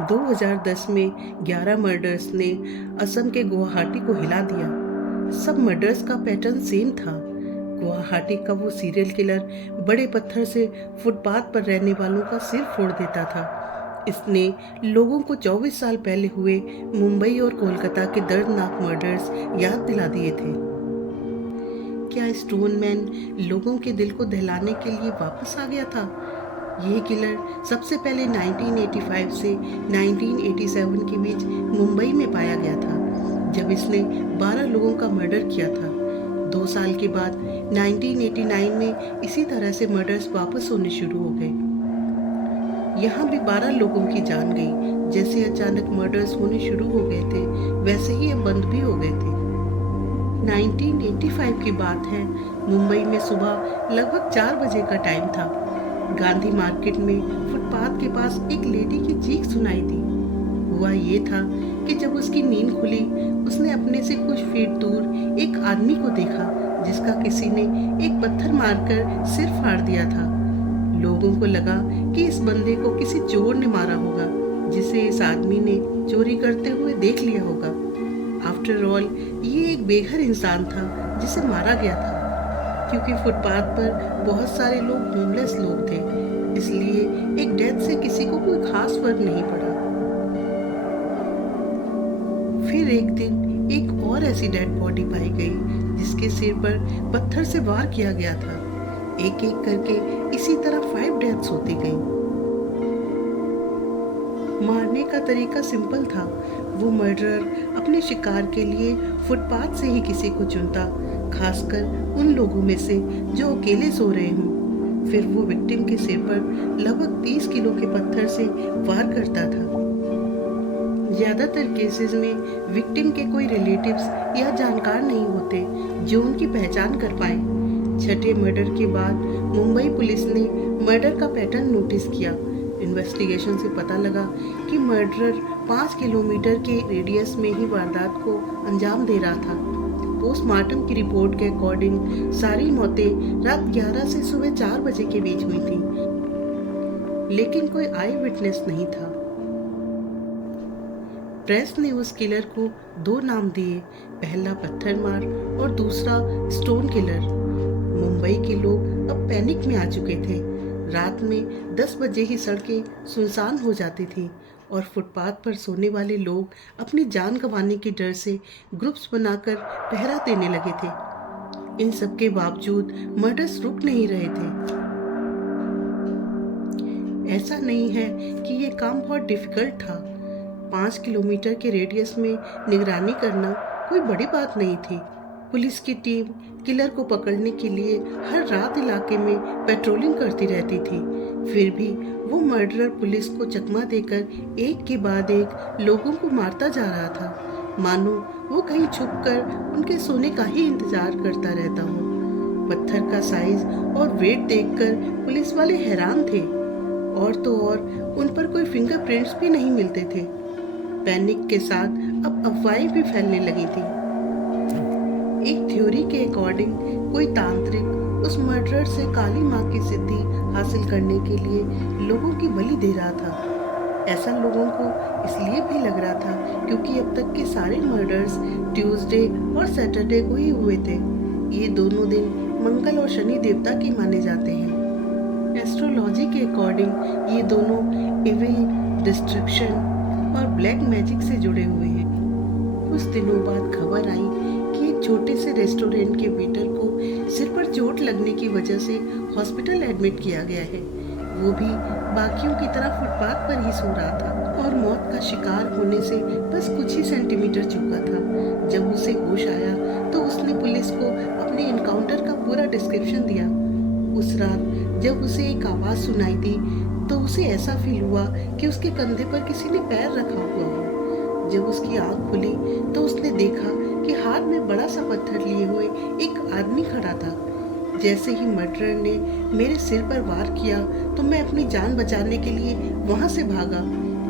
2010 में 11 मर्डर्स ने असम के गुवाहाटी को हिला दिया। सब मर्डर्स का पैटर्न सेम था। गुवाहाटी का वो सीरियल किलर बड़े पत्थर से फुटपाथ पर रहने वालों का सिर फोड़ देता था। इसने लोगों को 24 साल पहले हुए मुंबई और कोलकाता के दर्दनाक मर्डर्स याद दिला दिए थे। क्या स्टोनमैन लोगों के दिल को दहलाने के लिए वापस आ गया था? यह किलर सबसे पहले 1985 से 1987 के बीच मुंबई में पाया गया था, जब इसने 12 लोगों का मर्डर किया था। 2 साल के बाद 1989 में इसी तरह से मर्डर्स वापस होने शुरू हो गए। यहाँ भी 12 लोगों की जान गई। जैसे अचानक मर्डर्स होने शुरू हो गए थे, वैसे ही अब बंद भी हो गए थे। 1985 की बात है। मुंबई में सुबह लगभग 4 बजे का टाइम था। गांधी मार्केट में फुटपाथ के पास एक लेडी की चीख सुनाई दी। हुआ ये था कि जब उसकी नींद खुली, उसने अपने से कुछ फीट दूर एक आदमी को देखा, जिसका किसी ने एक पत्थर मारकर सिर फाड़ दिया था। लोगों को लगा कि इस बंदे को किसी चोर ने मारा होगा, जिसे इस आदमी ने चोरी करते हुए देख लिया होगा। आफ्टर ऑल, ये एक बेघर इंसान था जिसे मारा गया था। क्योंकि फुटपाथ पर बहुत सारे लोग होमलेस लोग थे, इसलिए एक डेथ से किसी को कोई खास फर्क नहीं पड़ा। फिर एक दिन एक और ऐसी डेड बॉडी पाई गई, जिसके सिर पर पत्थर से वार किया गया था। एक एक करके इसी तरह 5 डेथ्स होती गईं। मारने का तरीका सिंपल था। वो मर्डरर अपने शिकार के लिए फुटपाथ से ही किसी को चुनता, खासकर उन लोगों में से जो अकेले सो रहे हों। फिर वो विक्टिम के सिर पर लगभग 30 किलो के पत्थर से वार करता था। ज्यादातर केसेस में विक्टिम के कोई रिलेटिव्स या जानकार नहीं होते जो उनकी पहचान कर पाए। छठे मर्डर के बाद मुंबई पुलिस ने मर्डर का पैटर्न नोटिस किया। इन्वेस्टिगेशन से पता लगा कि मर्डरर 5 किलोमीटर के रेडियस में ही वारदात को अंजाम दे रहा था। पोस्टमार्टम की रिपोर्ट के अकॉर्डिंग सारी मौतें रात 11 से सुबह 4 बजे के बीच हुई थी, लेकिन कोई आई विटनेस नहीं था। प्रेस ने उस किलर को 2 नाम दिए, पहला पत्थरमार और दूसरा स्टोन किलर। मुंबई के लोग अब पैनिक में आ चुके थे। रात में 10 बजे ही सड़कें सुनसान हो जाती थी और फुटपाथ पर सोने वाले लोग अपनी जान गंवाने के डर से ग्रुप्स बनाकर पहरा देने लगे थे। इन सब के बावजूद मर्डर्स रुक नहीं रहे थे। ऐसा नहीं है कि ये काम बहुत डिफिकल्ट था। 5 किलोमीटर के रेडियस में निगरानी करना कोई बड़ी बात नहीं थी। पुलिस की टीम किलर को पकड़ने के लिए हर रात इलाके में पेट्रोलिंग करती रहती थी। फिर भी वो मर्डरर पुलिस को चकमा देकर एक के बाद एक लोगों को मारता जा रहा था, मानो वो कहीं छुपकर उनके सोने का ही इंतजार करता रहता हो। पत्थर का साइज और वेट देखकर पुलिस वाले हैरान थे। और तो और उन पर कोई फिंगरप्रिंट्स भी नहीं मिलते थे। पैनिक के साथ अब अफवाहें भी फैलने लगी थी। एक थ्योरी के अकॉर्डिंग कोई तांत्रिक उस मर्डरर से काली माँ की सिद्धि हासिल करने के लिए लोगों की बलि दे रहा था। ऐसा लोगों को इसलिए भी लग रहा था क्योंकि अब तक के सारे मर्डर्स ट्यूसडे और सैटरडे को ही हुए थे। ये दोनों दिन मंगल और शनि देवता के माने जाते हैं। एस्ट्रोलॉजी के अकॉर्डिंग ये दोनों इविल, डिस्ट्रक्शन और ब्लैक मैजिक से जुड़े हुए हैं। कुछ दिनों बाद खबर आई कि एक छोटे से रेस्टोरेंट के वेटर को सिर पर चोट लगने की वजह से हॉस्पिटल एडमिट किया गया है। वो भी बाकियों की तरह फुटपाथ पर ही सो रहा था और मौत का शिकार होने से बस कुछ ही सेंटीमीटर चूका था। जब उसे होश आया तो उसने पुलिस को अपने एनकाउंटर का पूरा डिस्क्रिप्शन दिया। उस रात जब उसे एक आवाज़ सुनाई दी तो उसे ऐसा फील हुआ कि उसके कंधे पर किसी ने पैर रखा हुआ हो। जब उसकी आंख खुली तो उसने देखा कि हाथ में बड़ा सा पत्थर लिए हुए एक आदमी खड़ा था। जैसे ही मर्डरर ने मेरे सिर पर वार किया तो मैं अपनी जान बचाने के लिए वहां से भागा,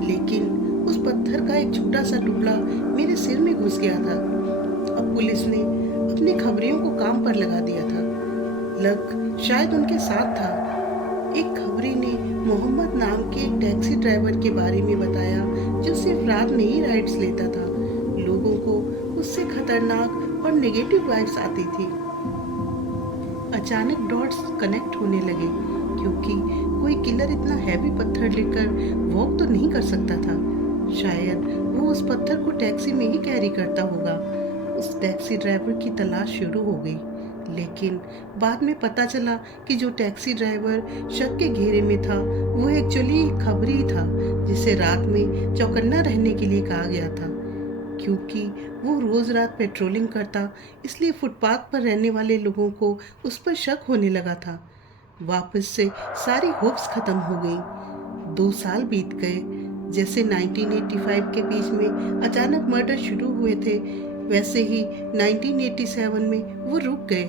लेकिन उस पत्थर का एक छोटा सा टुकड़ा मेरे सिर में घुस गया था। अब पुलिस ने अपने खबरियों को काम पर लगा दिया था। लक शायद उनके साथ था। एक खबरी ने मोहम्मद नाम के एक टैक्सी ड्राइवर के बारे में बताया जो सिर्फ रात में ही राइड्स लेता था। लोगों को उससे खतरनाक और नेगेटिव वाइब्स आती थी। अचानक डॉट्स कनेक्ट होने लगे क्योंकि कोई किलर इतना हैवी पत्थर लेकर वॉक तो नहीं कर सकता था। शायद वो उस पत्थर को टैक्सी में ही कैरी करता होगा। उस टैक्सी ड्राइवर की तलाश शुरू हो गई, लेकिन बाद में पता चला कि जो टैक्सी ड्राइवर शक के घेरे में था वो एक्चुअली एक खबरी था जिसे रात में चौकन्ना रहने के लिए कहा गया था। क्योंकि वो रोज रात पेट्रोलिंग करता, इसलिए फुटपाथ पर रहने वाले लोगों को उस पर शक होने लगा था। वापस से सारी होप्स खत्म हो गई। 2 साल बीत गए। जैसे 1985 के बीच में अचानक मर्डर शुरू हुए थे, वैसे ही 1987 में वो रुक गए।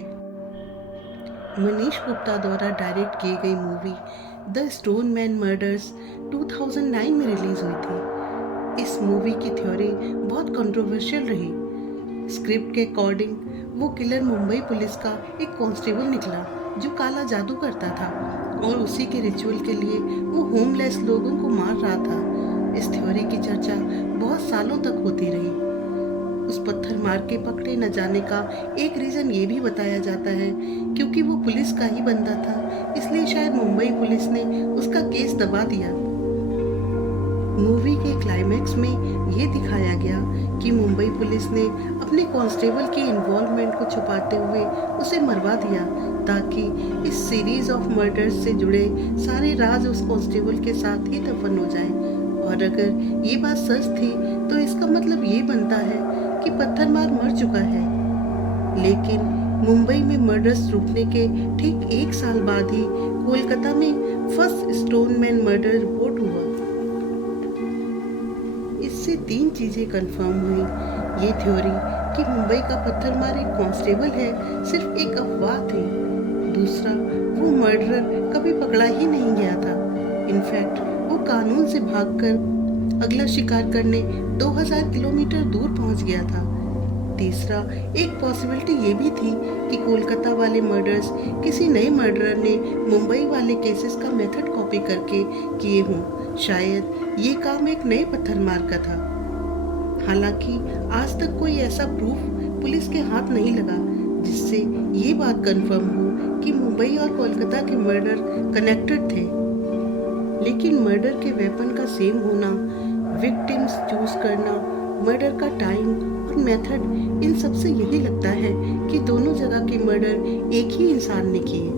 मनीष गुप्ता द्वारा डायरेक्ट की गई movie the stone man murders 2009 में रिलीज हुई थी। इस मूवी की थ्योरी बहुत कंट्रोवर्शियल रही। स्क्रिप्ट के अकॉर्डिंग वो किलर मुंबई पुलिस का एक कांस्टेबल निकला जो काला जादू करता था और उसी के रिचुअल के लिए वो होमलेस लोगों को मार रहा था। इस थ्योरी की चर्चा बहुत सालों तक होती रही। उस पत्थर मार के पकड़े न जाने का एक रीज़न ये भी बताया जाता है क्योंकि वो पुलिस का ही बंदा था, इसलिए शायद मुंबई पुलिस ने उसका केस दबा दिया। मूवी के क्लाइमैक्स में ये दिखाया गया कि मुंबई पुलिस ने अपने कांस्टेबल की इन्वॉल्वमेंट को छुपाते हुए उसे मरवा दिया ताकि इस सीरीज ऑफ मर्डर्स से जुड़े सारे राज उस कांस्टेबल के साथ ही दफन हो जाएं। और अगर ये बात सच थी तो इसका मतलब ये बनता है कि पत्थरमार मर चुका है। लेकिन मुंबई में मर्डर्स रुकने के ठीक 1 साल बाद ही कोलकाता में फर्स्ट स्टोनमैन मर्डर रिपोर्ट हुआ। इससे 3 चीजें कंफर्म हुई। ये थ्योरी कि मुंबई का पत्थरमार एक कांस्टेबल है सिर्फ एक अफवाह थी। दूसरा, वो मर्डरर कभी पकड़ा ही नहीं गया था। इनफैक्ट वो कानून से भागकर अगला शिकार करने 2000 किलोमीटर दूर पहुंच गया था। तीसरा, एक पॉसिबिलिटी ये भी थी कि कोलकाता वाले मर्डर्स किसी नए मर्डरर ने मुंबई वाले केसेस का मेथड कॉपी करके किए हों। शायद ये काम एक नए पत्थरमार का था। हालांकि आज तक कोई ऐसा प्रूफ पुलिस के हाथ नहीं लगा जिससे ये बात कंफर्म हो कि मुंबई और कोलकाता के मर्डर कनेक्टेड थे। लेकिन मर्डर के वेपन का सेम होना, विक्टिम्स चूज करना, मर्डर का टाइम और मेथड, इन सब से यही लगता है कि दोनों जगह के मर्डर एक ही इंसान ने किए।